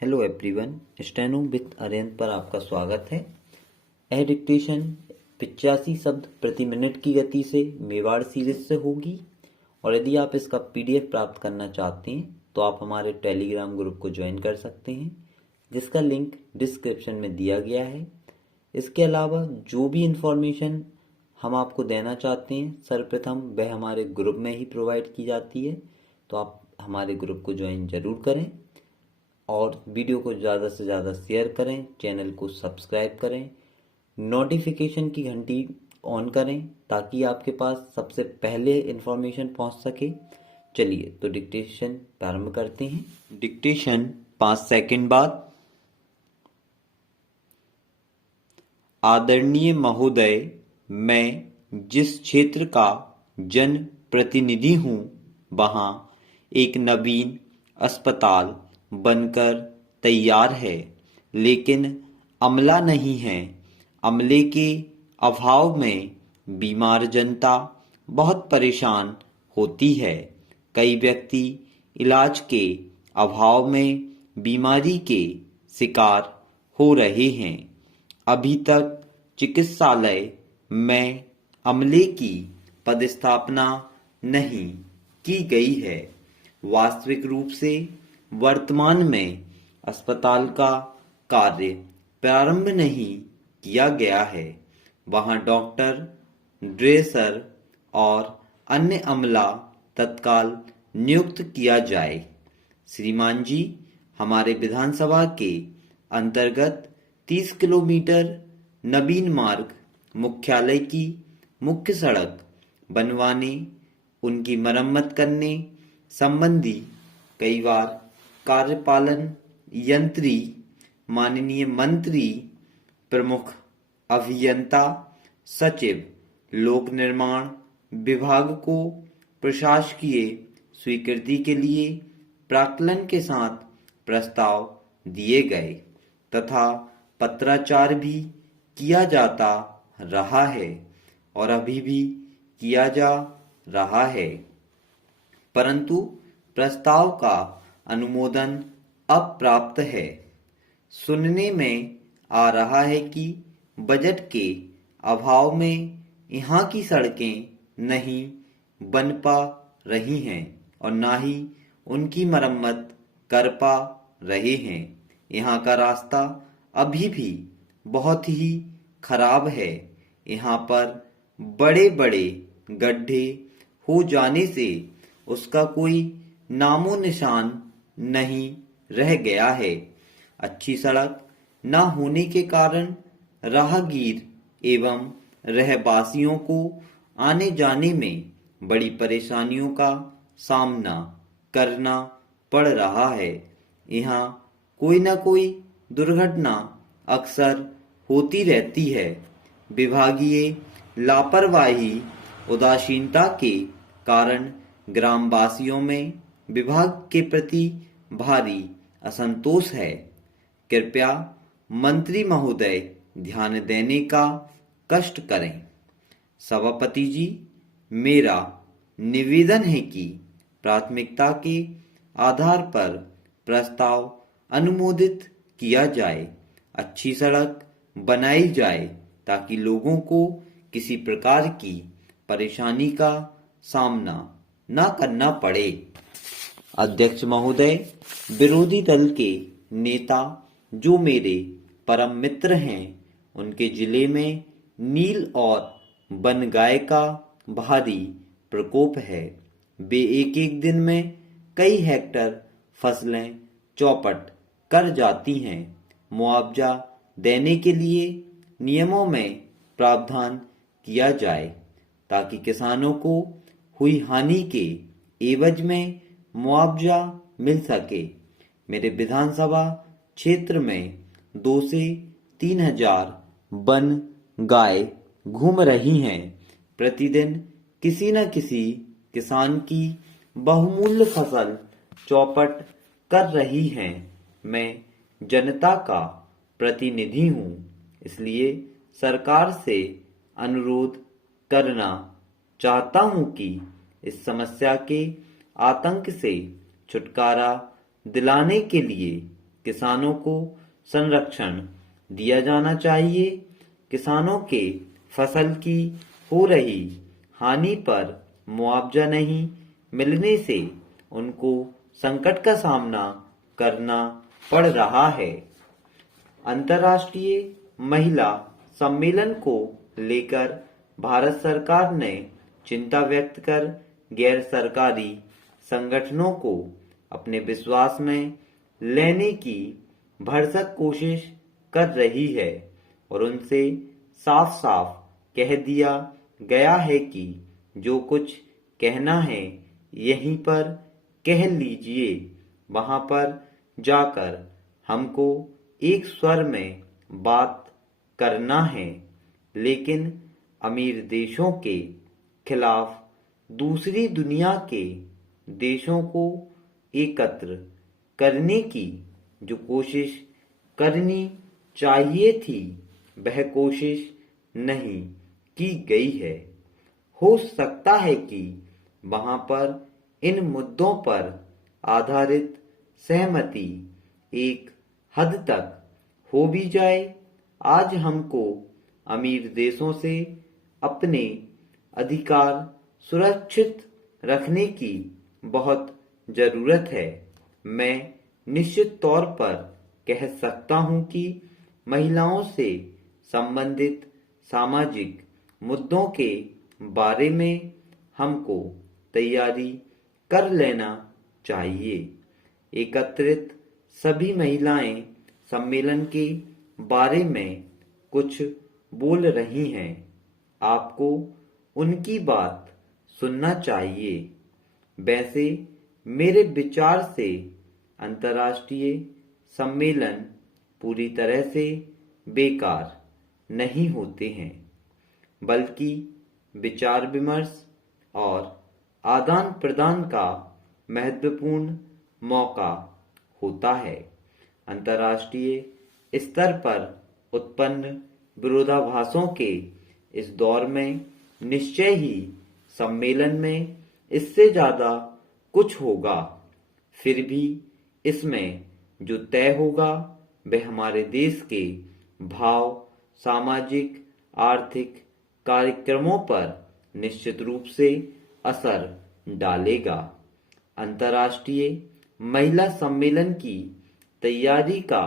Hello everyone, steno with Arihant पर आपका स्वागत है। यह डिक्टेशन 85 शब्द प्रति मिनट की गति से मेवाड़ सीरीज से होगी और यदि आप इसका पीडीएफ प्राप्त करना चाहते हैं तो आप हमारे टेलीग्राम ग्रुप को ज्वाइन कर सकते हैं, जिसका लिंक डिस्क्रिप्शन में दिया गया है। इसके अलावा जो भी इंफॉर्मेशन हम आपको देना चाहते हैं सर्वप्रथम वह हमारे ग्रुप में ही प्रोवाइड की जाती है, तो आप हमारे ग्रुप को ज्वाइन जरूर करें और वीडियो को ज़्यादा से ज़्यादा शेयर करें, चैनल को सब्सक्राइब करें, नोटिफिकेशन की घंटी ऑन करें ताकि आपके पास सबसे पहले इन्फॉर्मेशन पहुंच सके। चलिए तो डिक्टेशन प्रारंभ करते हैं। डिक्टेशन 5 सेकंड बाद। आदरणीय महोदय, मैं जिस क्षेत्र का जन प्रतिनिधि हूँ वहाँ एक नवीन अस्पताल बनकर तैयार है, लेकिन अमला नहीं है। अमले के अभाव में बीमार जनता बहुत परेशान होती है। कई व्यक्ति इलाज के अभाव में बीमारी के शिकार हो रहे हैं। अभी तक चिकित्सालय में अमले की पदस्थापना नहीं की गई है। वास्तविक रूप से वर्तमान में अस्पताल का कार्य प्रारंभ नहीं किया गया है। वहां डॉक्टर, ड्रेसर और अन्य अमला तत्काल नियुक्त किया जाए। श्रीमान जी, हमारे विधानसभा के अंतर्गत 30 किलोमीटर नवीन मार्ग मुख्यालय की मुख्य सड़क बनवाने, उनकी मरम्मत करने संबंधी कई बार कार्यपालन यंत्री, माननीय मंत्री, प्रमुख अभियंता, सचिव, लोक निर्माण विभाग को प्रशासकीय स्वीकृति के लिए प्राक्कलन के साथ प्रस्ताव दिए गए तथा पत्राचार भी किया जाता रहा है और अभी भी किया जा रहा है, परंतु प्रस्ताव का अनुमोदन अब प्राप्त है। सुनने में आ रहा है कि बजट के अभाव में यहाँ की सड़कें नहीं बन पा रही हैं और ना ही उनकी मरम्मत कर पा रहे हैं। यहाँ का रास्ता अभी भी बहुत ही खराब है। यहाँ पर बड़े बड़े गड्ढे हो जाने से उसका कोई नामो निशान नहीं रह गया है। अच्छी सड़क न होने के कारण राहगीर एवं रहवासियों को आने जाने में बड़ी परेशानियों का सामना करना पड़ रहा है। यहाँ कोई न कोई दुर्घटना अक्सर होती रहती है। विभागीय लापरवाही, उदासीनता के कारण ग्रामवासियों में विभाग के प्रति भारी असंतोष है। कृपया मंत्री महोदय ध्यान देने का कष्ट करें। सभापति जी, मेरा निवेदन है कि प्राथमिकता के आधार पर प्रस्ताव अनुमोदित किया जाए, अच्छी सड़क बनाई जाए ताकि लोगों को किसी प्रकार की परेशानी का सामना न करना पड़े। अध्यक्ष महोदय, विरोधी दल के नेता जो मेरे परम मित्र हैं, उनके जिले में नील और बनगाय का भारी प्रकोप है। वे एक एक दिन में कई हेक्टर फसलें चौपट कर जाती हैं। मुआवजा देने के लिए नियमों में प्रावधान किया जाए ताकि किसानों को हुई हानि के एवज में मुआवजा मिल सके। मेरे विधानसभा क्षेत्र में 2 से 3 हजार वन गाय घूम रही हैं। प्रतिदिन किसी न किसी किसान की बहुमूल्य फसल चौपट कर रही हैं। मैं जनता का प्रतिनिधि हूँ, इसलिए सरकार से अनुरोध करना चाहता हूँ कि इस समस्या के आतंक से छुटकारा दिलाने के लिए किसानों को संरक्षण दिया जाना चाहिए। किसानों के फसल की हो रही हानि पर मुआवजा नहीं मिलने से उनको संकट का सामना करना पड़ रहा है। अंतर्राष्ट्रीय महिला सम्मेलन को लेकर भारत सरकार ने चिंता व्यक्त कर गैर सरकारी संगठनों को अपने विश्वास में लेने की भरसक कोशिश कर रही है और उनसे साफ साफ कह दिया गया है कि जो कुछ कहना है यहीं पर कह लीजिए, वहां पर जाकर हमको एक स्वर में बात करना है। लेकिन अमीर देशों के खिलाफ दूसरी दुनिया के देशों को एकत्र करने की जो कोशिश करनी चाहिए थी वह कोशिश नहीं की गई है। हो सकता है कि वहां पर इन मुद्दों पर आधारित सहमति एक हद तक हो भी जाए। आज हमको अमीर देशों से अपने अधिकार सुरक्षित रखने की बहुत जरूरत है। मैं निश्चित तौर पर कह सकता हूं कि महिलाओं से संबंधित सामाजिक मुद्दों के बारे में हमको तैयारी कर लेना चाहिए। एकत्रित सभी महिलाएं सम्मेलन के बारे में कुछ बोल रही हैं। आपको उनकी बात सुनना चाहिए। वैसे मेरे विचार से अंतर्राष्ट्रीय सम्मेलन पूरी तरह से बेकार नहीं होते हैं, बल्कि विचार विमर्श और आदान प्रदान का महत्वपूर्ण मौका होता है। अंतर्राष्ट्रीय स्तर पर उत्पन्न विरोधाभासों के इस दौर में निश्चय ही सम्मेलन में इससे ज्यादा कुछ होगा। फिर भी इसमें जो तय होगा वह हमारे देश के भाव, सामाजिक आर्थिक कार्यक्रमों पर निश्चित रूप से असर डालेगा। अंतर्राष्ट्रीय महिला सम्मेलन की तैयारी का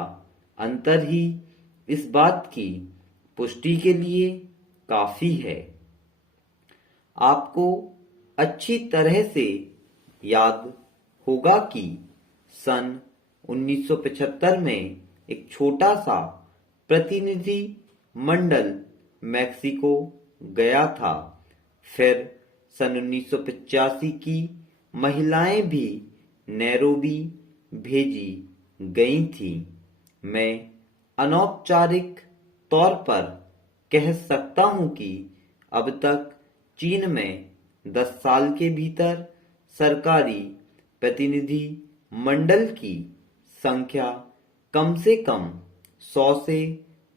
अंतर ही इस बात की पुष्टि के लिए काफी है। आपको अच्छी तरह से याद होगा कि सन 1975 में एक छोटा सा प्रतिनिधि मंडल मैक्सिको गया था। फिर सन 1985 की महिलाएं भी नैरोबी भेजी गई थी। मैं अनौपचारिक तौर पर कह सकता हूं कि अब तक चीन में 10 साल के भीतर सरकारी प्रतिनिधि मंडल की संख्या कम से कम 100 से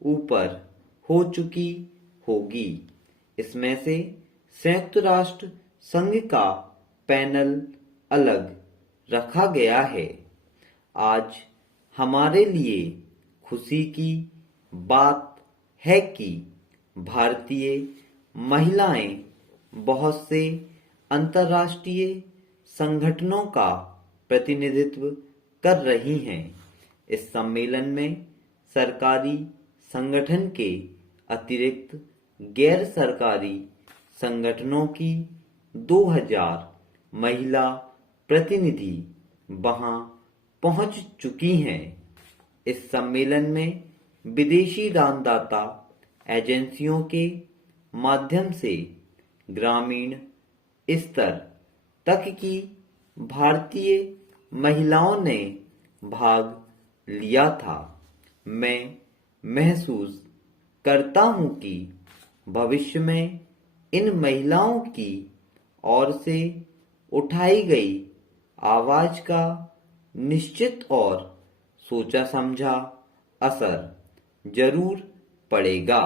ऊपर हो चुकी होगी। इसमें से संयुक्त राष्ट्र संघ का पैनल अलग रखा गया है। आज हमारे लिए खुशी की बात है कि भारतीय महिलाएं बहुत से अंतर्राष्ट्रीय संगठनों का प्रतिनिधित्व कर रही हैं। इस सम्मेलन में सरकारी संगठन के अतिरिक्त गैर सरकारी संगठनों की 2000 महिला प्रतिनिधि वहां पहुंच चुकी हैं। इस सम्मेलन में विदेशी दानदाता एजेंसियों के माध्यम से ग्रामीण स्तर तक की भारतीय महिलाओं ने भाग लिया था। मैं महसूस करता हूं कि भविष्य में इन महिलाओं की ओर से उठाई गई आवाज का निश्चित और सोचा समझा असर जरूर पड़ेगा।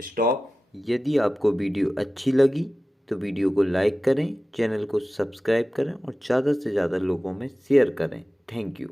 स्टॉप। यदि आपको वीडियो अच्छी लगी तो वीडियो को लाइक करें, चैनल को सब्सक्राइब करें और ज़्यादा से ज़्यादा लोगों में शेयर करें। Thank you.